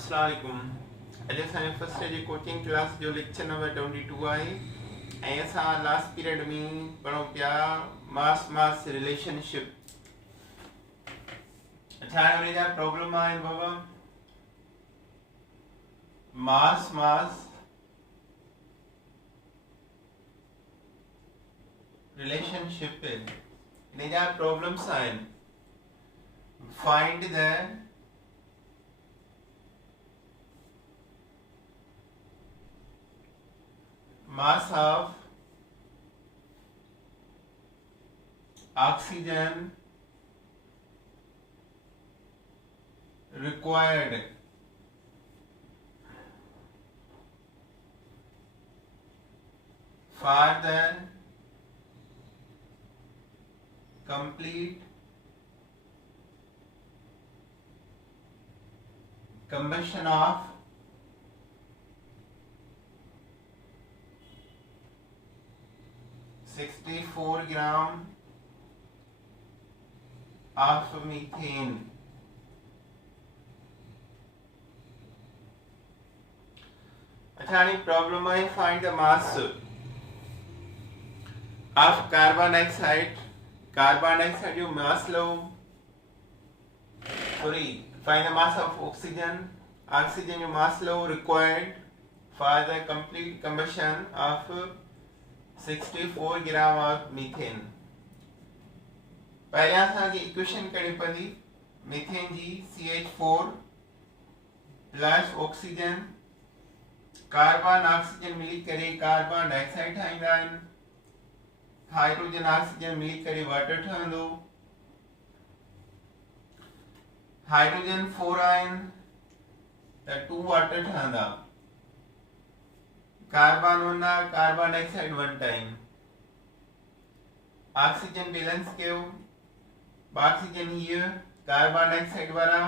अस्सलाम वालेकुम। अॼु असांजो फर्स्ट जी कोचिंग क्लास जो लेक्चर नंबर 22 आहे ऐं असां लास्ट पीरियड में पढ़ूं पिया मास रिलेशनशिप। छा हुन जा प्रॉब्लम आहिनि बाबा? मास रिलेशनशिप हिन जा प्रॉब्लम्स आहिनि। Find the mass of oxygen required for the complete combustion of (64 grams) of methane. अच्छा, प्रॉब्लम है find the mass of carbon dioxide. Carbon dioxide जो मास लो, sorry, find the mass of oxygen. Oxygen जो mass लो required for the complete combustion of 64 gram of methane. पहले असांखे equation कढणी पवंदी मीथेन जी CH4 plus oxygen. Carbon oxygen मिली करे कार्बन डाइऑक्साइड ठाहींदा आहिनि। हाइड्रोजन ऑक्सीजन मिली करे वाटर ठहंदो। हाइड्रोजन 4 आहिनि त 2 वाटर ठहंदा। कार्बन 1 आहे, carbon dioxide 1 time. Oxygen balance कयो। ऑक्सीजन हीअ कार्बन डाइऑक्साइड वारा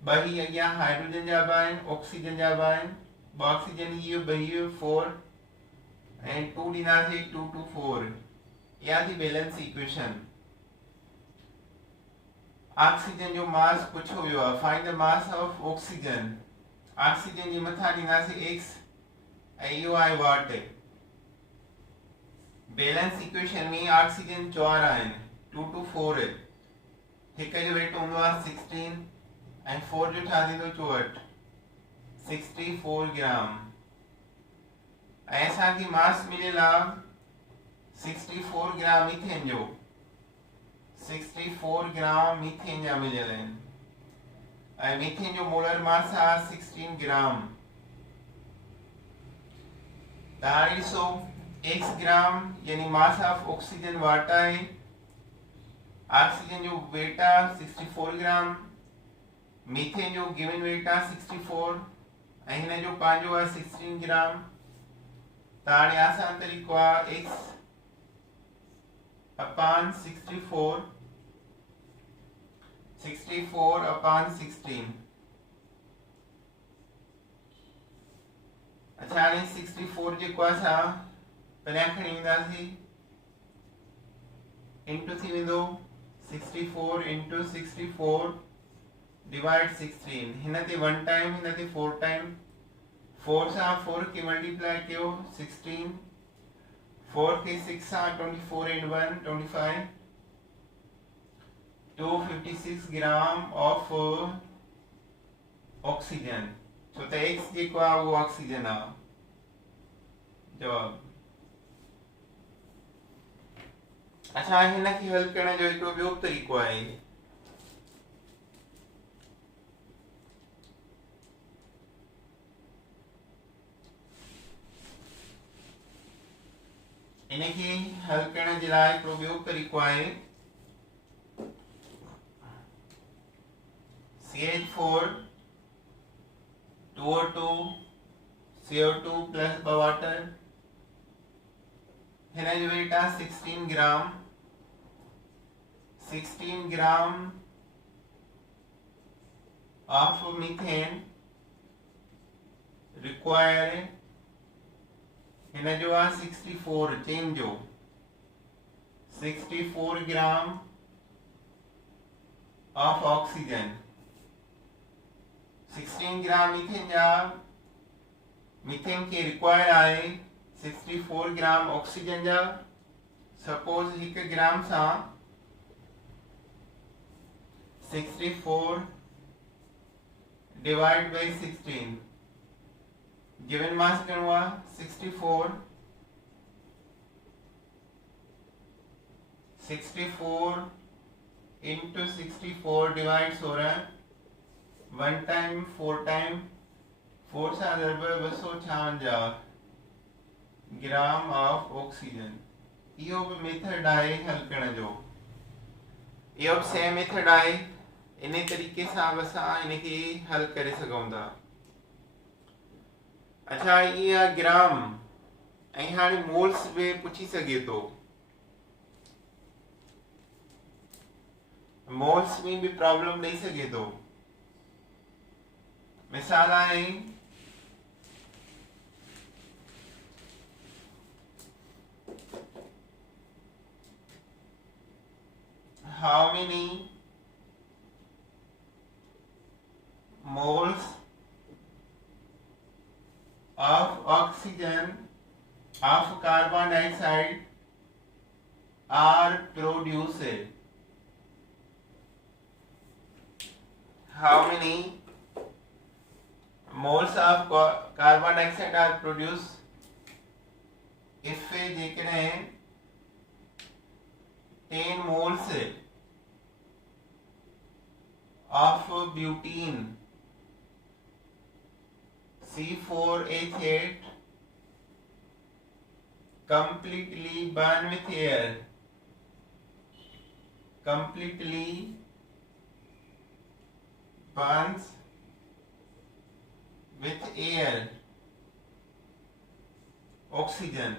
ॿई अॻियां हाइड्रोजन जा बि आहिनि, ऑक्सीजन जा बि आहिनि। ऑक्सीजन हीअ ॿई 4 ऐं 2 ॾींदासीं 2 to 4। इहा थी बैलेंस इक्वेशन। ऑक्सीजन जो मास पुछो वियो आहे, find the mass of oxygen. Oxygen जे मथां ॾींदासीं x ऐं इहो आहे वाट। बैलेंस इक्वेशन में ऑक्सीजन 4 आहिनि, 2 to 4। हिक जो वेट हूंदो आहे 16 ऐं 4 जो छा थींदो 64, 64 ग्राम। ऐं असांखे मास मिलियल आहे 64 ग्राम मीथेन जो। 64 ग्राम मीथेन जा मिलियल आहिनि ऐं मीथेन जो मोलर मास आहे 16 ग्राम। हाणे ॾिसो x ग्राम यानी मास ऑफ ऑक्सीजन वाट आहे। ऑक्सीजन जो वेट आहे 64 ग्राम। मीथेन जो गिवन वेट आहे 64 ऐं हिन जो पंहिंजो आहे 16 ग्राम। त हाणे आसान तरीक़ो आहे x अपॉन 64, 64 अपॉन 16। अच्छा, हाणे 64 जेको आहे असां परियां खणी ईंदासीं, इंटू थी वेंदो 64 इंटू 64 डिवाइड 16। हिन ते 1 टाइम, हिन ते 4 टाइम। 4 सां 4 खे मल्टीप्लाई कयो 16, 4 खे 6 सां 24 and 1 25, 256 ग्राम ऑफ ऑक्सीजन। छो त x जेको आहे उहो ऑक्सीजन आहे। जवाब। अच्छा, हिन खे हल करण जो हिकिड़ो ॿियो तरीक़ो आहे। इनखे हल करण जे लाइ हिकिड़ो ॿियो तरीक़ो आहे। CH4 2O2 CO2 प्लस ॿ वाटर। हिन जो वेट आहे 16 ग्राम। 16 ग्राम ऑफ मीथेन रिक्वायर। हिन जो आहे 64 चेन जो 64 ग्राम of oxygen, 16 ग्राम मीथेन जा मीथेन के रिक्वायर आहे 64 ग्राम ऑक्सीजन जा। सपोज 1 ग्राम सा 64 डिवाइड बाय 16 गिवन मास घणो आहे 64 into 64 डिवाइड 16 1 टाइम 4 टाइम 4 सा दरब 256 ग्राम ऑफ ऑक्सीजन। इहो भी मेथड आहे हल करण जो। इहो भी सेम मेथड आहे। इन तरीके से असां इनके हल करे सघूं था। अच्छा ये ग्राम ऐं हाणे मोल्स भी पुछी सके तो। मोल्स में भी प्रॉब्लम ॾेई सके तो। मिसाल आहे how many moles of oxygen of carbon dioxide are produced? How many moles of carbon dioxide are produced if जेकॾहिं 10 moles of butene C4H8 completely burn with air, completely burns with air, oxygen.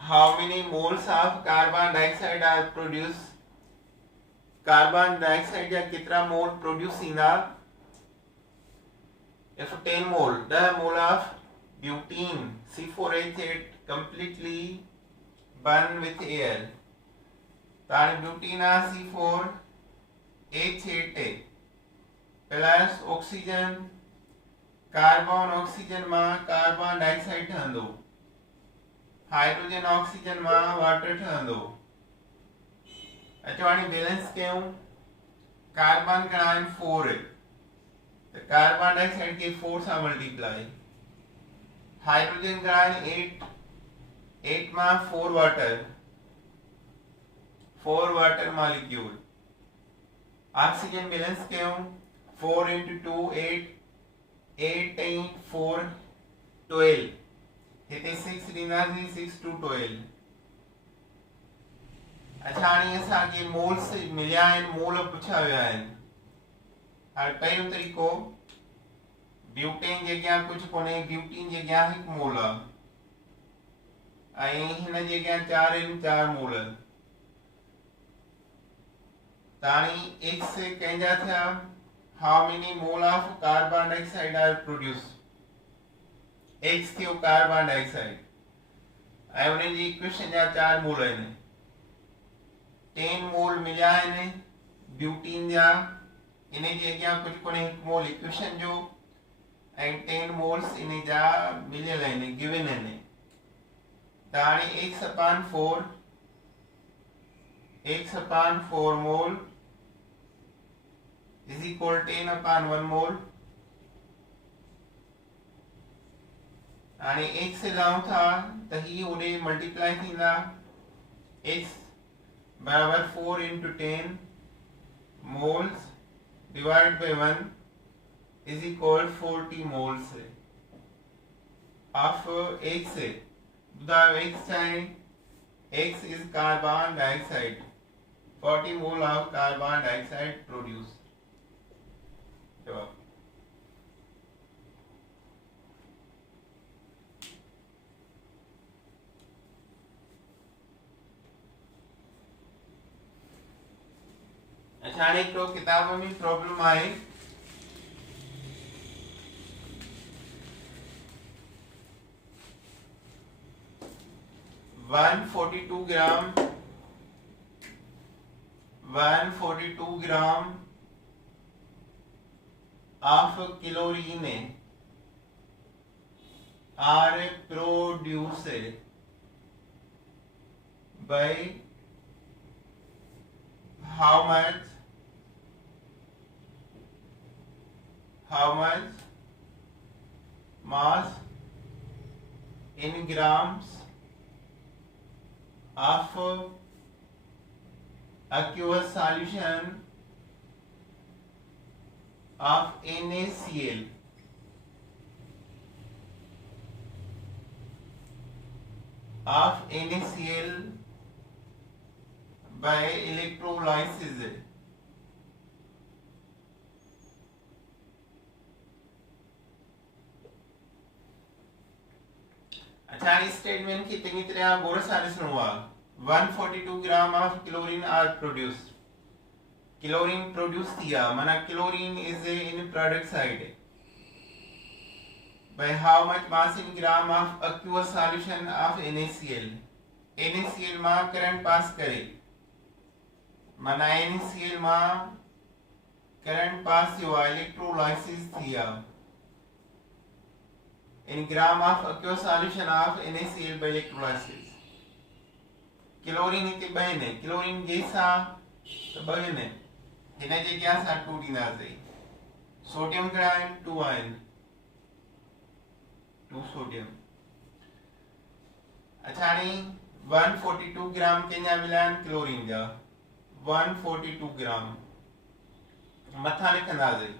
How many moles of carbon dioxide are produced? Carbon dioxide या कितना मोल produce थींदा? If 10 mole, 10 mole of butene C4H8 completely burn with air. ताने butene C4H8 plus oxygen carbon oxygen में carbon dioxide ठहंदो, hydrogen oxygen में water ठहंदो। अच्छा वाणी balance कयूं। कार्बन घणा आहिनि 4 तो कार्बन डाइऑक्साइड के 4 सां मल्टीप्लाई। हाइड्रोजन घणा आहिनि 8 में 4 वाटर मॉलिक्यूल। ऑक्सीजन बैलेंस कयूं 4 into 2 8 8 ऐं 4 12 हिते 6 ॾींदासीं 6 to 12। अच्छा हाणे असांखे मोल्स मिलिया आहिनि, मोल पुछा विया आहिनि। हाणे पहिरियों तरीक़ो ब्यूटेन जे अॻियां कुझु कोन्हे, ब्यूटीन जे अॻियां 1 मोल आहे ऐं हिन जे अॻियां 4 आहिनि 4 मोल। त हाणे x कंहिंजा थिया how many mole of carbon dioxide are produced? x थियो कार्बन डाइऑक्साइड ऐं उन जी इक्वेशन जा 4 मोल आहिनि। 10 मोल मिलिया आहिनि ब्यूटीन जा, इन जे अॻियां कुझु कोन्हे 1 मोल इक्वेशन जो ऐं 10 मोल्स इन जा मिलियल आहिनि गिवन आहिनि। त हाणे x upon 4 mole is equal 10 upon 1 mole। हाणे x लाऊं था त ही उन्हें मल्टीप्लाई थींदा। x बराबर 4 into 10 moles divided by 1 is equal 40 moles of x। ॿुधायो x चाहे x is carbon dioxide, 40 mole of carbon dioxide produced। जवाब अच्छा हाणे हिकिड़ो किताब में प्रॉब्लम आहे। 142 ग्राम of chlorine are produced by how much mass in grams of aqueous solution of NaCl by electrolysis. अच्छा, इस स्टेटमेंट की तंगी तरह बोरा सारिस नुआ 142 gram of chlorine are produced. Chlorine produce किया माना chlorine is in product side by how much mass in gram of aqueous solution of NaCl. NaCl માં કરંટ પાસ કરે माना NaCl માં કરંટ પાસ થયો ઇલેક્ટ્રોલાઇસિસ થયા in gram of aqueous solution of NaCl by electrolysis. Chlorine इते बहने chlorine जैसा तो बहने हिन जे क्या सा 2 ॾींदासीं. सोडियम कड़ा 2 आहिनि 2 सोडियम. अच्छा हाणे 142 ग्राम केजा मिला आहिनि क्लोरीन जा 142 ग्राम मथा लिखंदासीं.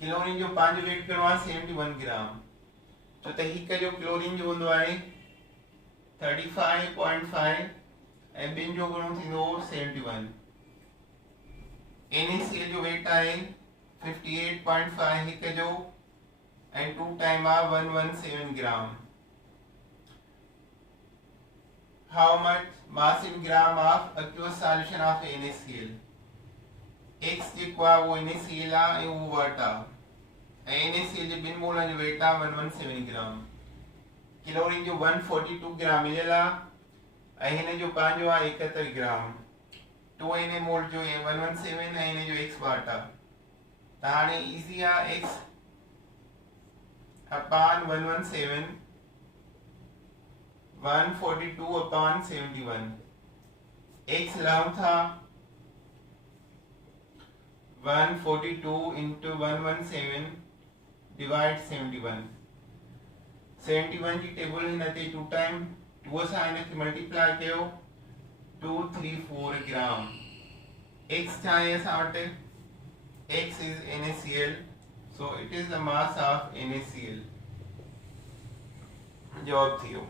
क्लोरीन जो पंहिंजो वेट करिणो आहे 71 ग्राम. छो त हिक जो क्लोरीन जो हूंदो आहे 35.5 ऐं ॿिनि जो घणो थींदो 71. NaCl जो वेट आहे 58.5 हिक जो ऐं 2 टाइम आहे 117 ग्राम. How much mass in gram of aqueous solution of NaCl? X जेको आहे उहो NaCl आहे ऐं उहो वट आहे ऐं NaCl जे ॿिनि मोलनि जो वेट आहे 117 ग्राम. क्लोरीन जो 142 ग्राम मिलियल आहे ऐं हिन जो पंहिंजो आहे 71 ग्राम. 2 Na मोल जो 117 ऐं हिन जो x वाट आहे. त हाणे इज़ी आहे x अपॉन 117 142 अपॉन 71. x लहूं था 142 into 117 divide 71. 71 जी टेबल हिन ते 2 टाइम 2 सां हिन खे मल्टीप्लाई कयो 234 ग्राम. x छा आहे असां वटि x is NaCl, so it is the mass of NaCl. जवाब थियो.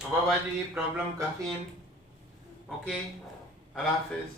सो बाबा जी ये प्रॉब्लम काफ़ी है. ओके, अल्लाह हाफिज़.